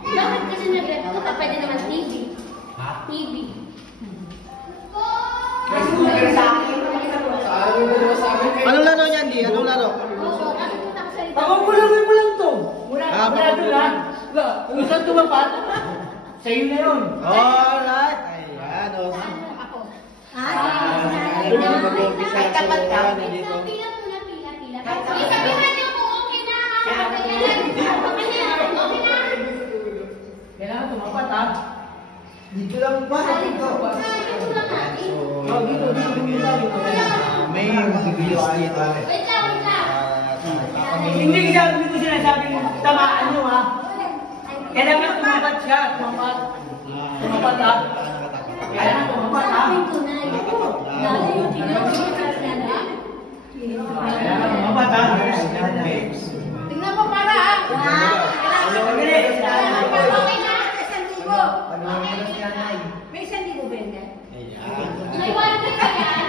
Bakit kasi nag-reto ka? Pwede naman TV. Ha? TV. Anong laro niyan, Di? Anong laro? Oo, nakikita ko salita. Pagpulawin mo lang to. Mula pagpulawin. doon lang. Kung saan tumapat, sa'yo na yun. Alright. Ayan, o. Ako. Mag-umpisa na sa lugar na dito. Pila muna, pila. Isabihan niyo kung okay na. Okay na. Kailangan tumapat ha. Dito lang ba? Dito. Ito lang natin. May mabilis dito. Wait lang. Hindi ko sinasabing tamaan nyo ha. Kailangan tumapat siya. Tumapat ha. Kailangan tumapat ha. Kailangan tumapat ha. Tingnan mo para ah. Okay na. 1,000. May 1,000 benda. May 1,000 ka yan.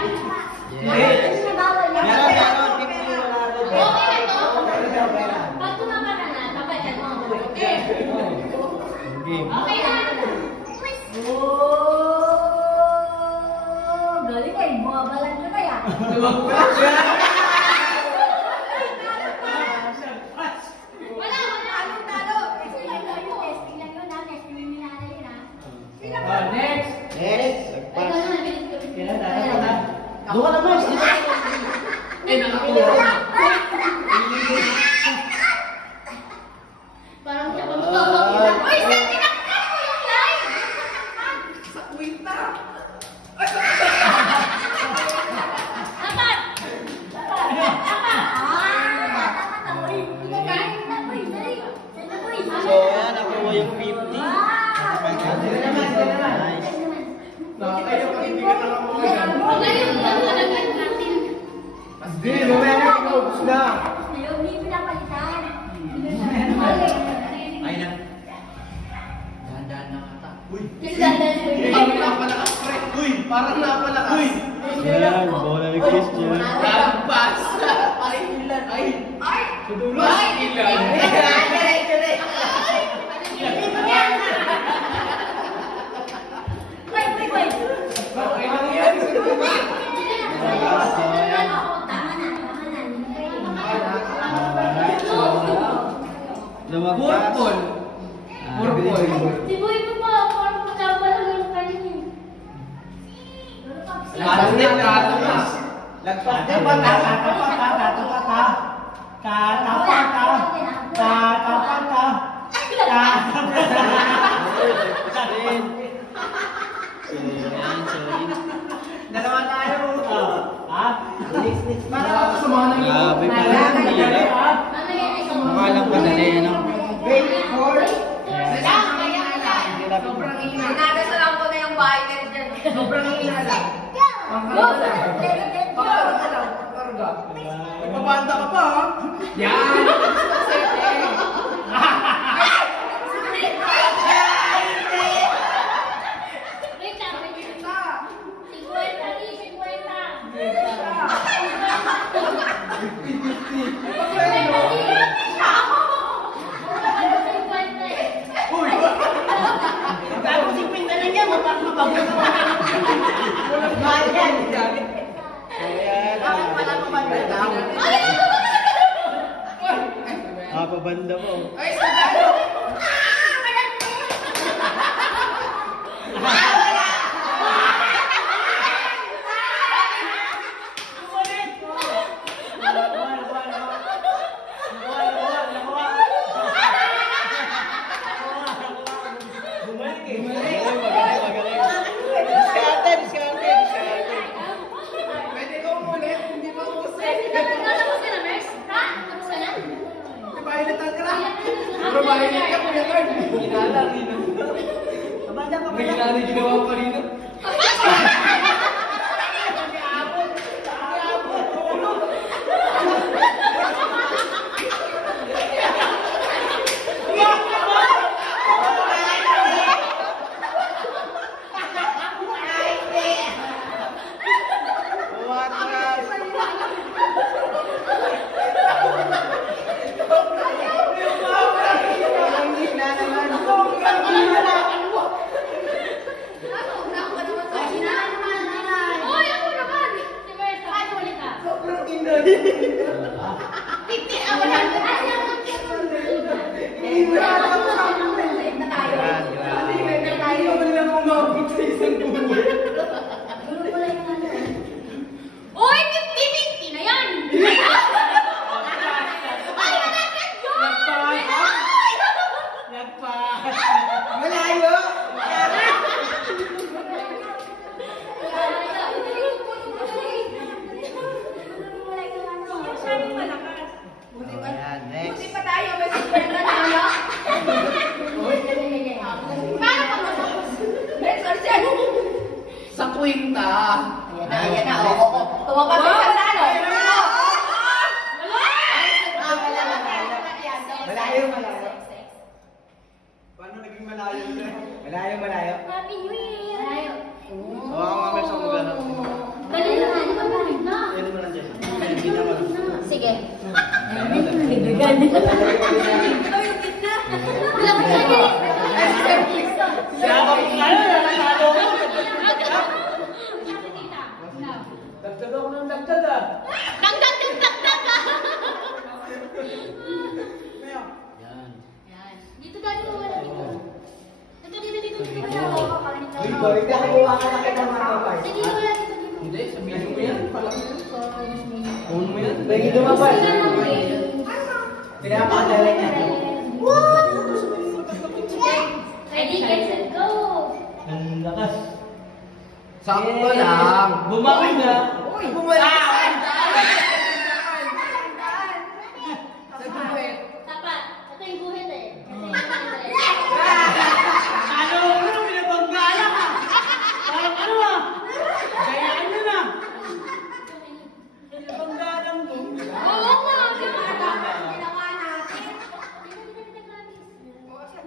Meron, pipili wala rin. Okay na to? Pag tumama ka na, papayag mo ako. Game. Okay na. Galing kayo, bumabalan ka kaya. Wala. Anong talo? Testing lang yun ha. Testing yung minana yun ha. Next. Yes. Ikaw Nagpas. na, bilis ko. Kailangan tatapat ha. Doon ka na, Mars. Nakakuha. Parang siya pa magpapakita. Uy, saan tinaktak mo yung live? Dapat! So, ayan, nakuha yung 50. Nice. Ngayon, lalagyan natin. Hindi, mamaya na ikaubos na. Ay na. Dahan-dahan na kata. Uy. Nagdadal ko. Uy, parang napalakas. Uy, Ayan, bola ni Christian. lampas. Ay, ilan? Ay, sa dulo. Ay, ilan? Okay lang yan. Alright, so, lumagpas. Purple. Purple. Si Boy mo pa, parang mataba lang yung kanina. Basket, katapas. Lagpas. Tatapat ha. Tatapat ha. Tatapat ha. Tatapat ha. Tatapat ha. So, ayan, so, Dalawa tayo. Ha? Para ako sumama niyo. grabe pala yung hirap. Mamaya na ikaw. Mukha lang padali, ano? Wait, hold. Sobrang hina. Nagdasal ko na yung bahay ka dyan. Sobrang hina lang. Karga. Nagpapanda ka pa, ha? Yan! Wait lang, wait lang. 50 ni, 50. Uy! Tapos si Queen na lang yan. Mapagmapagod na walang mahal yan. Ayan. Bakit pala kumanda? Pabanda mo. Ay, sandalo! Magaling. Diskarte. Pwede ko umulit, hindi pa umusay. Tapos ka na, Mers? Ha? Tapos ka na? Pahilitan ka na. Pero mahilit ka, Kuya Carl. Hinala, Rino. Kabanda ka May pala. ginari ginawa ko kanina. Umatras. Ang gitna naman. Malayo! Ayan, next. Hindi pa tayo, may sikwenta na ano? Paano pa matapos? Next question. Sa kwinta. Ayan na, oo. Tumapag ka sa ano? Malayo, malayo. Paano naging malayo siya? Malayo, malayo. Happy New Year! Ayaw. Oo, ako nga may isang magana. Dali na, ano ba ba? Na. Pwede mo lang dyan. Hindi na mo. Sige. Nagdagan. Wala ko siya galit. Dagdag ako ng dagdag ah. Dagdag yung dagdag ah! Dito dali mo wala dito. Dito. Uy, boy, kakakuha ka na kita mga kapay. Sige, wala dito. Hindi, sabihin mo yan. Palaki yan sa phone mo yan. Pwede dumapay. Pinapakadala niya. Ready, get set, go! Ang lakas. Sakto lang. Bumawi na. Uy, bumalik. Sa guhit. Tapat. Ito yung guhit eh. Ano binabanggaan ka? Parang ano ah? Gayaan nyo na. Binabanggaan lang to. Oo nga! Ginawa natin.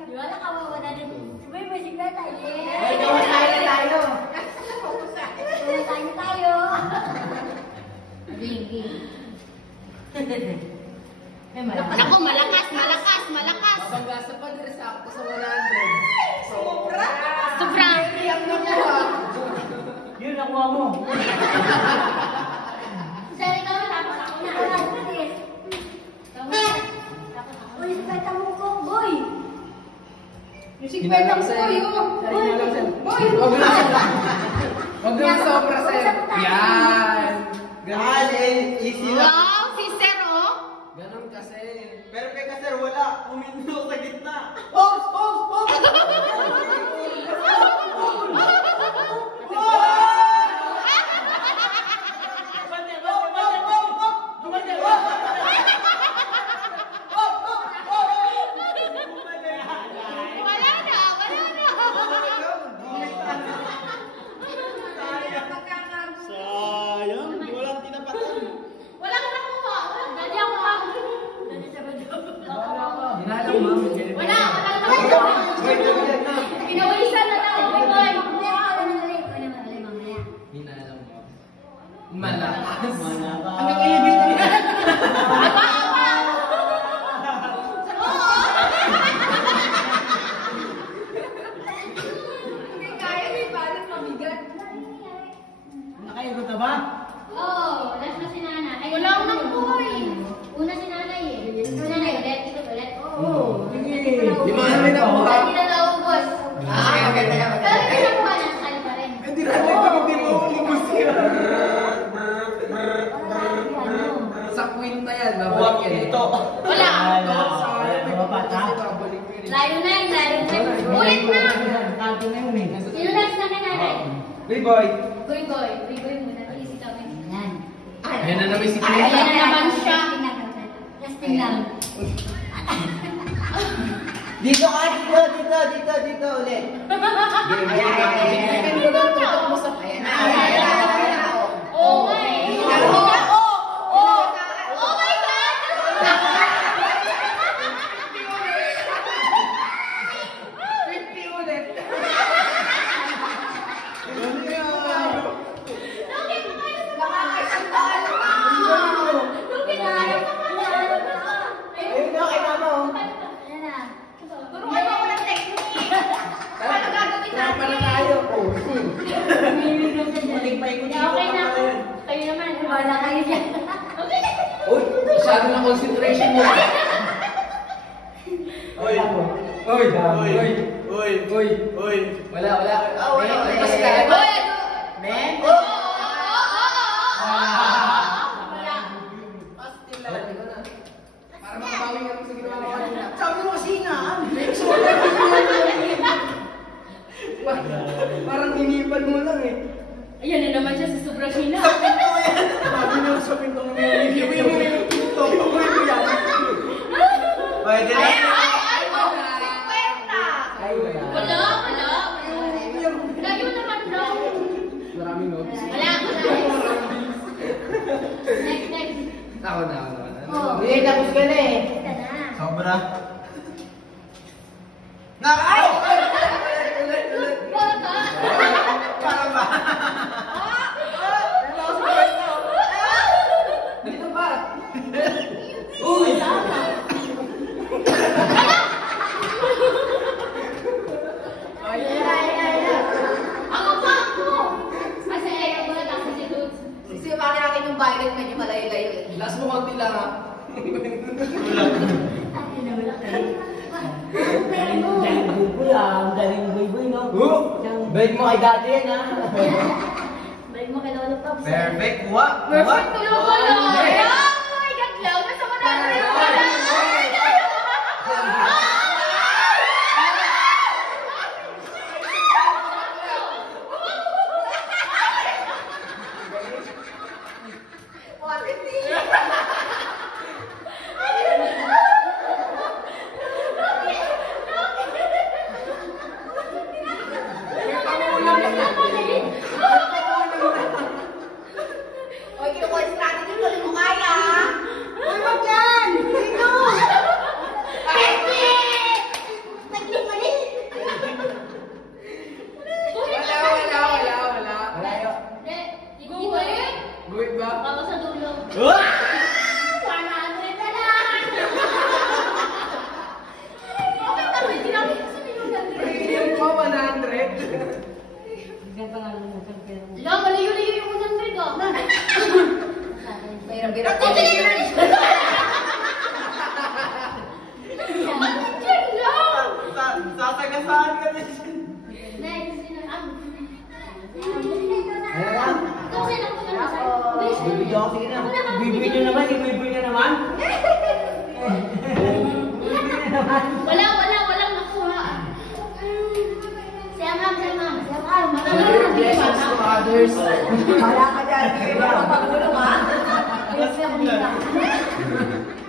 Di ba nakawawa na rin? Sabay, may sigla tayo. Ay, tayo tayo. Tayo. Game. Naku, malakas, malakas, malakas. Babangga sa padres ako sa 100. Sobra. Sobra. Iyak na po ah. Yun, nakuha mo. Sorry ka mo, tapos ako na. Uy, sikata mo ko, boy. Yung sikwenta mo ko yun. Huwag lang sobra, sir. Yan. Ganun eh. Easy lang. Wow, sister oh. Ganun kasi. Perfect ka sir, wala. Umindo sa gitna. Pops! Pops! Pops! Wala na, wala na. Sayang, walang tinapatan. Wala ka nakuha. Dali ako ha. Hinalaw mo. Wala, pinawisan na tayo. Boy, Hinalaw mo. Malakas. Malakas. Anong ibig niya? Nakaigot na ba? Oh, last na si Nana. Ay, Wala akong nakuha eh. Una si Nanay eh. Si Nanay ulit, ito ulit. Oo. Di ba namin nakuha? Hindi na naubos. Okay. Pero hindi nakuha na, sali pa rin. Hindi natin hindi mo umubos yan. Sa kwinta yan, babalik yan eh. Wala. Babat ha? Layo na yun, layo na yun. Ulit na! Kanto na yun eh. Sino last na kay Nanay? Hey boy. Goy muna. Easy kami. Yan. Ayan na naman si Ayan Kwinta. na naman siya. Testing lang. Dito ulit. Oh my. Oh my God! Lugin na, ayaw ka pala. Ayun na, kay mama oh. Yan na. Turuan mo ako ng technique. Paano gagawin Para natin? tayo. Okay na ako. Kayo naman, wala kayo dyan. Okay na. Uy, masyado na concentration mo. Uy. Wala. Wala. Basta. Boy, Men. wala. Para makabawi ka sa ginawa mo kanina. Sabi mo kasi nga, Pabra. Nakaw! Ulit. Para ba? Dito ba? Uy! Ako pa ako! Kasi ayaw ko na tapos si Lutz. Sisipakin natin yung violet, medyo malayo-layo eh. Last mo konti lang ha. Galing buboy ah. Galing buboy no? Break mo kay dati yan ha. Balik mo kay Lolo Pops. Perfect. Kuha. Perfect ko lang pala. Hindi. Oh my God, Lau. Nasa mo na rin pala. Oy, kinukuha si natin dito. Hindi mo kaya. Uy, wag yan. Dito. Pepe! Naglimali. Wala. Malayo. Gugulit. Guhit ba? Ako sa dulo. 100 na lang. Okay, tapos sinabi ko sa inyo ganda. Premium ko 100. Bigyan pa nga lang ng pera mo. Lau, malayo-layo yung 100 ah. Mahirap-hirap. Bakit yan lang? Sasagasaan ka na siya. Next, sino? Ano lang? Ikaw sino ko na nasa? Bilis. Bibigyan ko, sige na. Bibigyan nyo naman, ibibigyan nyo naman. Bibigyan nyo naman. Walang nakuha. Siamam. Blessings to others. Wala ka dyan. Hindi mo pagulong ha.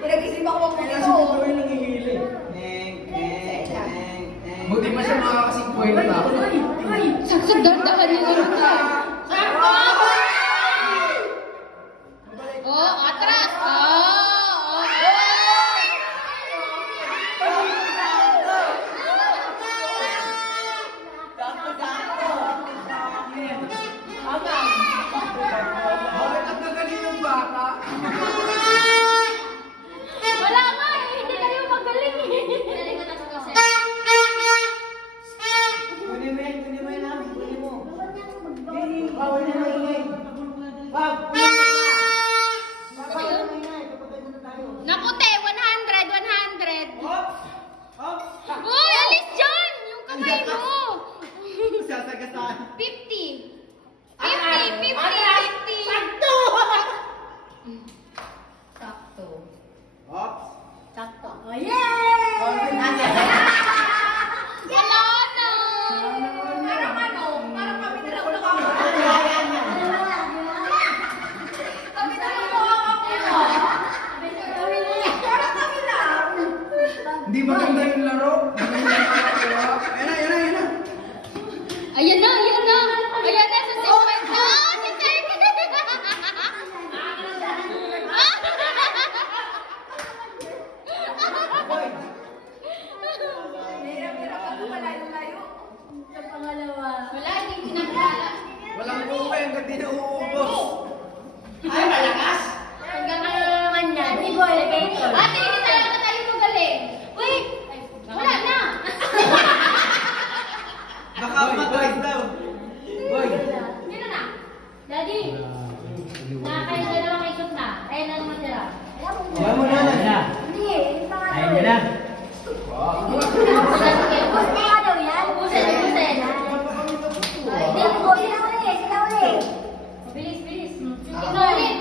Pinag-isip ako magpulito. Buti pa siya makakasing kwenta. Saksak dandahan yung ano ka. Sarko! Oh, atras! Oh! Bakit ang gagaling ng bata? Wala nga eh! Hindi kayo magaling eh! Galing ko na sa kasi. Kunin mo yan, ha? Kunin mo. Bawal na ng ingay. Bab! Naputi! 100! Uy! Alis dyan! Yung kamay mo! Sasagasaan. 50! Sakto. Ops. Sakto. Oh, yay! Wala na! Parang kami na lang nakakakuha. Kami na lang nakakakuha. Parang kami lang. Hindi maganda yung laro. Hindi na nakakakuha. Yan na. Ayan na sa 50! Ah! Si Sergey! Hirap-hirap ako malayo-layo. Sa pangalawa. Wala, hindi pinagkala. Walang buka yung gati na uubos. Ay, malakas! Hanggang ano naman yan? Hindi ko elevator. Ate, hindi talaga tayo magaling. Wait! Wala na! Nakamatras daw. Boy! Sino na? Daddy! Kayo dalawang ikot na. Kaya na naman tira. Ayan mo na. Hindi, yung pangalawa. Ayan mo na. Boss, may daw yan? Ubusin. Hindi, sila uli. Bilis. Ikaw ulit.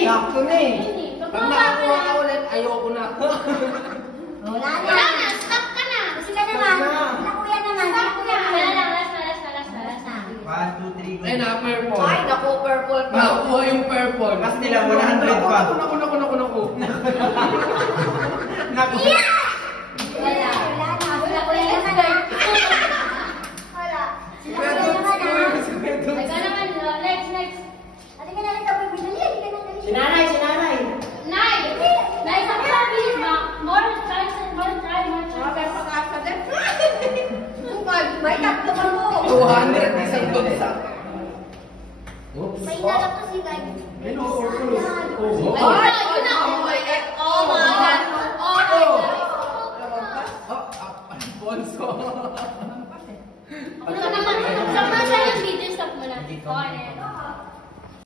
Sakto na eh. Pag Pag nakakuha ka ulit, ayoko na. Wala Wala na, stop ka na. Sila naman. Nakuya naman. Wala lang, last na. 1, 2, 3, Ay, na, purple. Ay, naku, purple pa. Nakakuha yung purple. Kasi nila 100 pa. Naku. Naku. Wala na. Wala ko yan naman ha. Wala. Sila ko yan naman ha. Ikaw naman, next. Ate ka na rin tapos binali. Hindi ka na May tatlo ka mo. 200 isang bagsak. Oops. May nalak to si Guy. Hello, Orpheus. Oh. Ay, yun na. Oh my God. Oh my God. Oh my God. Alfonso. Ano naman? Sama sa yung video stop mo na. Okay.